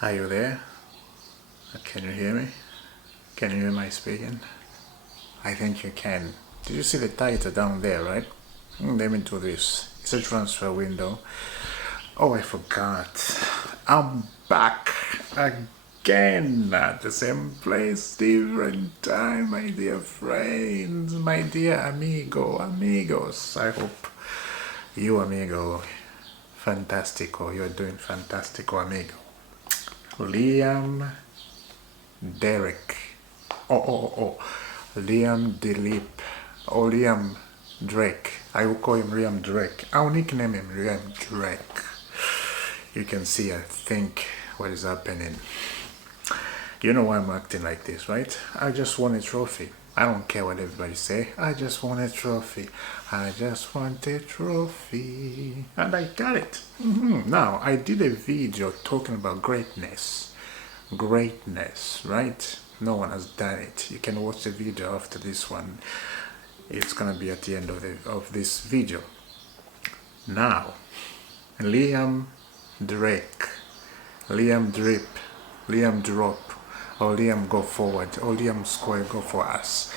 Are you there? Can you hear me? Can you hear my speaking? I think you can. Did you see the title down there, right? Let me do this. It's a transfer window. Oh, I forgot. I'm back again at the same place, different time, my dear friends, my dear amigos. I hope you, amigo, fantastico. You're doing fantastico, amigo. Liam Derek. Liam DELAP. Or Liam Drake. I will call him Liam Drake. I'll nickname him Liam Drake. You can see, I think, what is happening. You know why I'm acting like this, right? I just want a trophy. I don't care what everybody say. I just want a trophy. I just want a trophy. And I got it. Now, I did a video talking about greatness. Greatness, right? No one has done it. You can watch the video after this one. It's gonna be at the end of this video. Now, Liam Drake, Liam Drip, Liam Drop, or Liam Go Forward, or Liam Square Go For Us.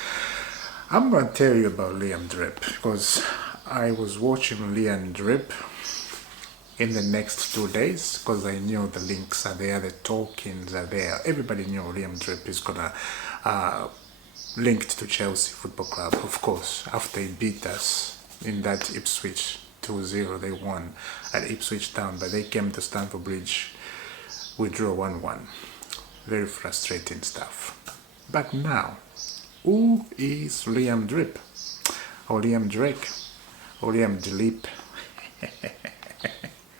I'm gonna tell you about Liam Drip because I was watching Liam Drip in the next 2 days because I knew the links are there, the tokens are there. Everybody knew Liam Drip is gonna linked to Chelsea Football Club, of course, after he beat us in that Ipswich 2-0. They won at Ipswich Town, but they came to Stamford Bridge. We drew 1-1. Very frustrating stuff. But now, who is Liam Drip? Or Liam Drake? Or Liam DELAP?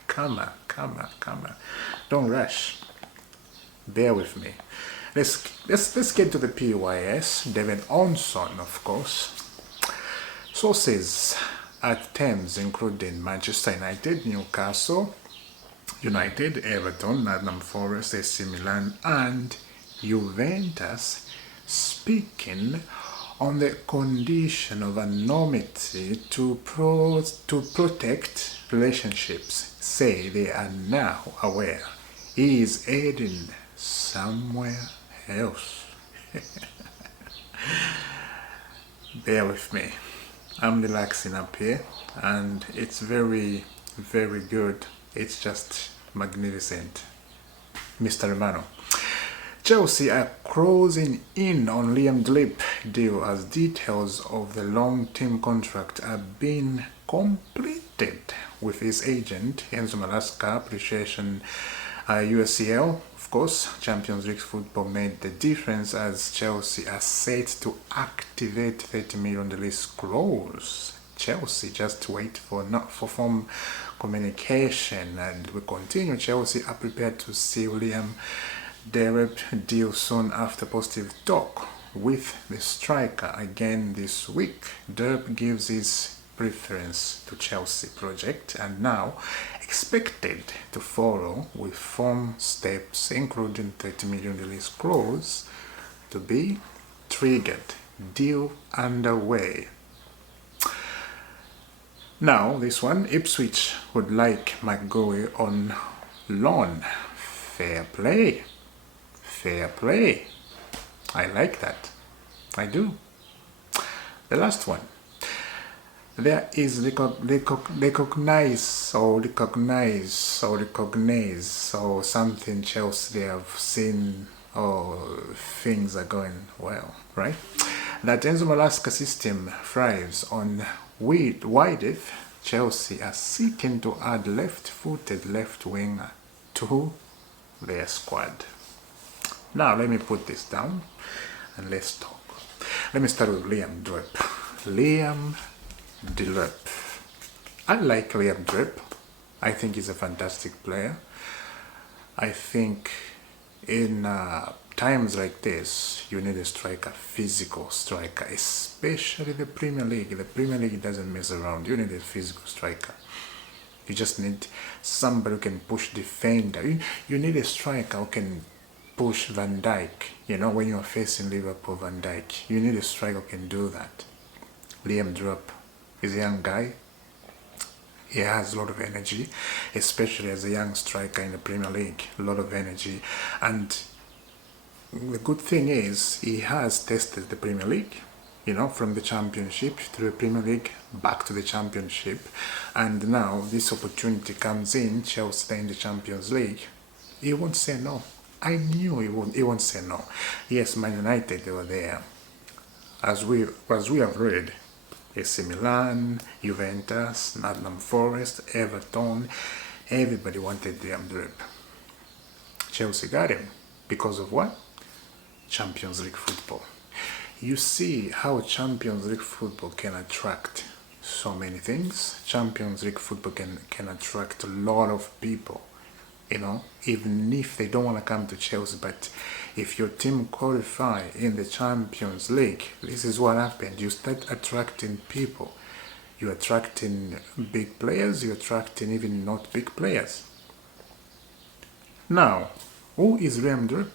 Come on. Don't rush. Bear with me. Let's get to the PYS. David Onson, of course. Sources at Thames, including Manchester United, Newcastle United, Everton, Nottingham Forest, AC Milan, and Juventus, speaking on the condition of anonymity to protect relationships, say they are now aware he is heading somewhere else. Bear with me. I'm relaxing up here and it's very, very good. It's just magnificent. Mr. Romano. Chelsea are closing in on Liam DELAP deal as details of the long-term contract have been completed with his agent Enzo Maresca. Appreciation USCL, of course, Champions League football made the difference as Chelsea are set to activate $30 million release clause. Chelsea just wait for form communication, and we continue. Chelsea are prepared to see Liam DELAP deal soon after positive talk with the striker again this week. DELAP gives his preference to Chelsea project and now expected to follow with firm steps, including $30 million release clause to be triggered. Deal underway. Now this one, Ipswich would like McGoey on loan. Fair play. Fair play. I like that. I do. The last one. There is recognize or something Chelsea they have seen or things are going well, right? That Enzo Maresca system thrives on width. Chelsea are seeking to add left-footed left winger to their squad. Now let me put this down and let's talk. Let me start with Liam DELAP. Liam DELAP. I like Liam DELAP. I think he's a fantastic player. I think in times like this, you need a striker, physical striker, especially the Premier League. The Premier League doesn't mess around. You need a physical striker. You just need somebody who can push defender. You need a striker who can push Van Dijk. You know, when you're facing Liverpool, Van Dijk, you need a striker who can do that. Liam DELAP is a young guy. He has a lot of energy, especially as a young striker in the Premier League. A lot of energy. And the good thing is he has tested the Premier League, from the Championship to the Premier League, back to the Championship. And now this opportunity comes in, Chelsea in the Champions League. He won't say no. I knew he won't say no. Yes, Man United, they were there. As we have read, AC Milan, Juventus, Nottingham Forest, Everton, everybody wanted Liam Delap. Chelsea got him because of what? Champions League football. You see how Champions League football can attract so many things. Champions League football can attract a lot of people, even if they don't want to come to Chelsea. But if your team qualify in the Champions League, this is what happened. You start attracting people. You're attracting big players, you're attracting even not big players. Now, who is Liam Delap?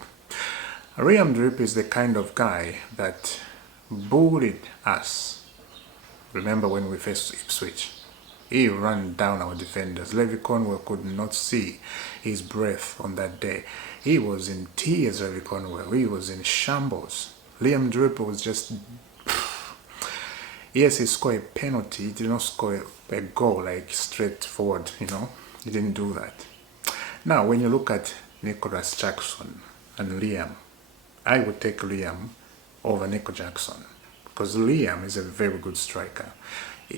Liam Delap is the kind of guy that bullied us. Remember when we faced Ipswich? He ran down our defenders. Levy Conwell could not see his breath on that day. He was in tears, Levy Conwell. He was in shambles. Liam Delap was just... Yes, he scored a penalty. He did not score a goal like straightforward, He didn't do that. Now, when you look at Nicholas Jackson and Liam, I would take Liam over Nico Jackson because Liam is a very good striker.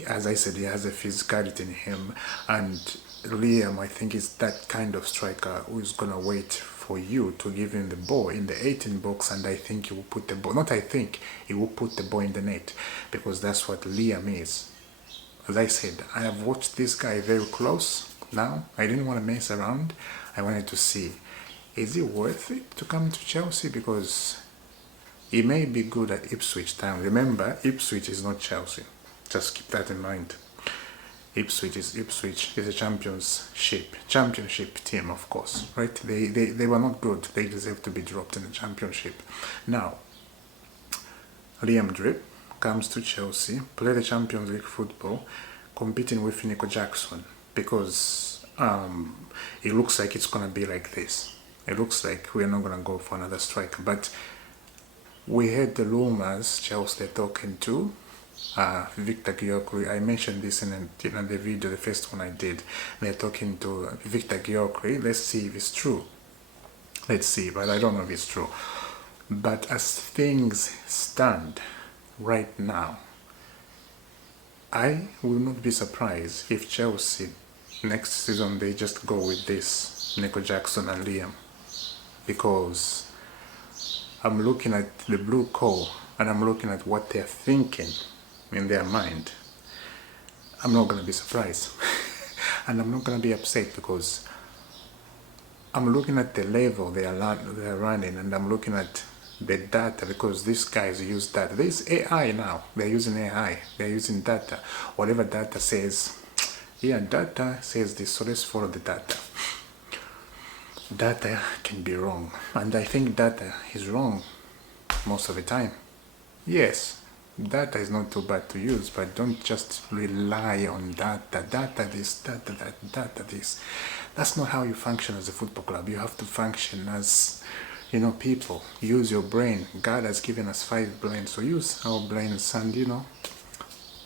As I said, he has a physicality in him, and Liam, I think, is that kind of striker who is going to wait for you to give him the ball in the 18 box, and I think he will put the ball, not I think, he will put the ball in the net, because that's what Liam is. As I said, I have watched this guy very close now. I didn't want to mess around. I wanted to see, is he worth it to come to Chelsea? Because he may be good at Ipswich Town. Remember, Ipswich is not Chelsea. Just keep that in mind. Ipswich is a championship team, of course, right? They were not good. They deserve to be dropped in the championship. Now, Liam Delap comes to Chelsea, play the Champions League football, competing with Nico Jackson, because it looks like it's gonna be like this. It looks like we're not gonna go for another striker. But we heard the rumors Chelsea are talking to Victor Gyökeres. I mentioned this in the video, the first one I did. They're talking to Victor Gyökeres. Let's see if it's true. Let's see, but I don't know if it's true. But as things stand right now, I will not be surprised if Chelsea next season they just go with this Nico Jackson and Liam, because I'm looking at the blue core and I'm looking at what they're thinking in their mind. I'm not going to be surprised and I'm not going to be upset, because I'm looking at the level they're running, and I'm looking at the data, because these guys use data. There's AI now. They're using AI. They're using data. Whatever data says, data says this, so let's follow the data. Data can be wrong, and I think data is wrong most of the time. Yes, data is not too bad to use, but don't just rely on data. Data this, data that, data this. That's not how you function as a football club. You have to function as, people. Use your brain. God has given us 5 brains, so use our brains. And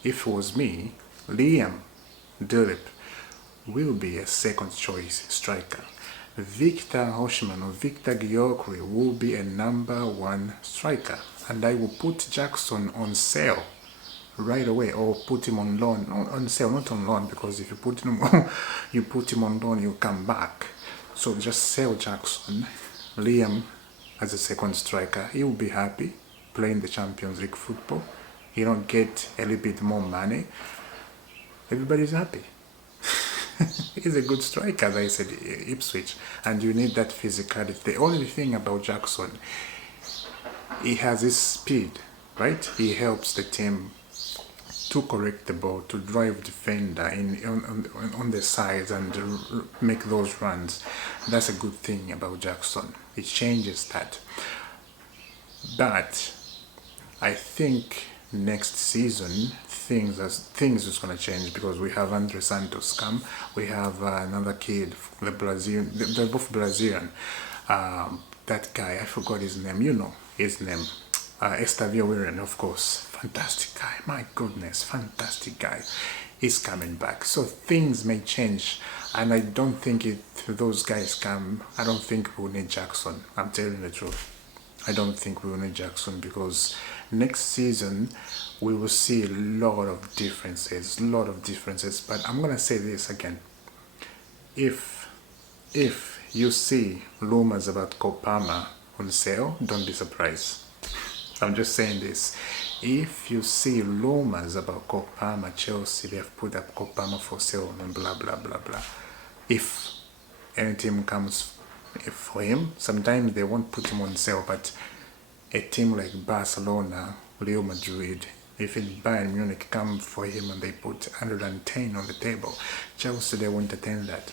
if it was me, Liam Delap will be a second choice striker. Victor Osimhen or Victor Gyökeres will be a number 1 striker, and I will put Jackson on sale right away, or put him on loan. On sale, not on loan, because if you put him on loan, you come back. So just sell Jackson. Liam as a second striker, he will be happy playing the Champions League football. You don't get a little bit more money. Everybody's happy. He's a good striker, as I said, Ipswich, and you need that physicality. The only thing about Jackson, he has his speed, right? He helps the team to correct the ball, to drive defender on the sides and make those runs. That's a good thing about Jackson. It changes that. But I think next season things is gonna change because we have Andre Santos come, we have another kid, the Brazilian, they're both Brazilian. That guy, I forgot his name. You know his name. Estavio Willian, of course. Fantastic guy. My goodness, fantastic guy. He's coming back. So things may change, and I don't think if those guys come, I don't think we'll need Jackson. I'm telling the truth. I don't think we will need Jackson because next season we will see a lot of differences, But I'm gonna say this again: if you see rumors about Kopama on sale, don't be surprised. I'm just saying this. If you see rumors about Kopama, Chelsea, they have put up Kopama for sale and blah blah blah blah. If any team comes for him, sometimes they won't put him on sale, but a team like Barcelona, Real Madrid, even Bayern Munich come for him and they put 110 on the table. Chelsea, they won't attend that.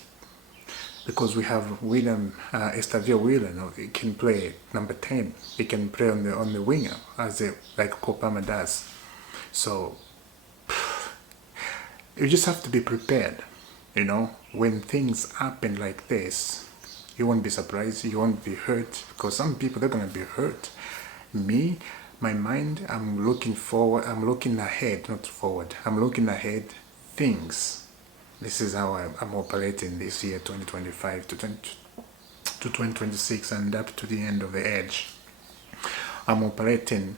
Because we have William, Estavio Willian, he can play number 10. He can play on the winger, like Kopama does. So you just have to be prepared. You know, when things happen like this, you won't be surprised. You won't be hurt because some people, they're gonna be hurt. Me, my mind, I'm looking forward. I'm looking ahead, not forward. I'm looking ahead. Things. This is how I'm operating this year, 2025 to 2026, and up to the end of the edge. I'm operating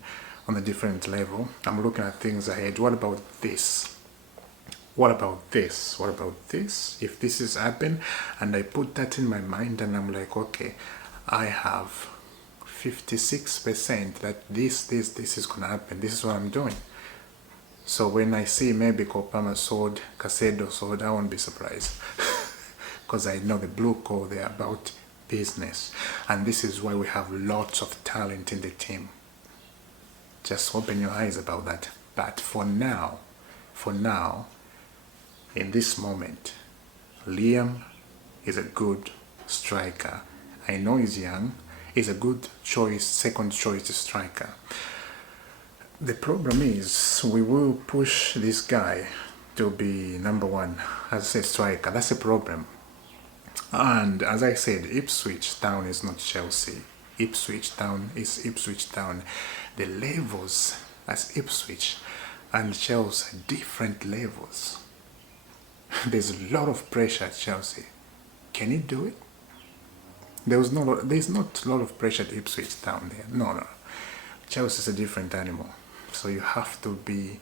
on a different level. I'm looking at things ahead. What about this? What about this? What about this? If this is happening, and I put that in my mind, and I'm like, okay, I have 56% that this is gonna happen. This is what I'm doing. So when I see maybe Kopama sold, Casedo sold, I won't be surprised. Because I know the blue call, they're about business. And this is why we have lots of talent in the team. Just open your eyes about that. But for now, in this moment, Liam is a good striker. I know he's young. He's a good choice, second choice striker. The problem is we will push this guy to be number one as a striker. That's a problem. And as I said, Ipswich Town is not Chelsea. Ipswich Town is Ipswich Town. The levels as Ipswich and Chelsea are different levels. There's a lot of pressure at Chelsea. Can he do it? There's not a lot of pressure at Ipswich Town there. No. Chelsea is a different animal. So you have to be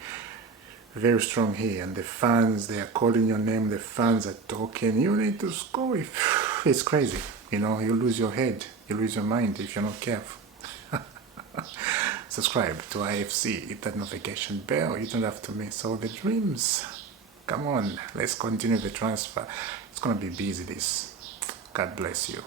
very strong here, and the fans, they are calling your name, the fans are talking, you need to score. It's crazy, you know, you lose your head, you lose your mind if you're not careful. Subscribe to IFC, hit that notification bell, you don't have to miss all the dreams. Come on, let's continue the transfer. It's gonna be busy this. God bless you.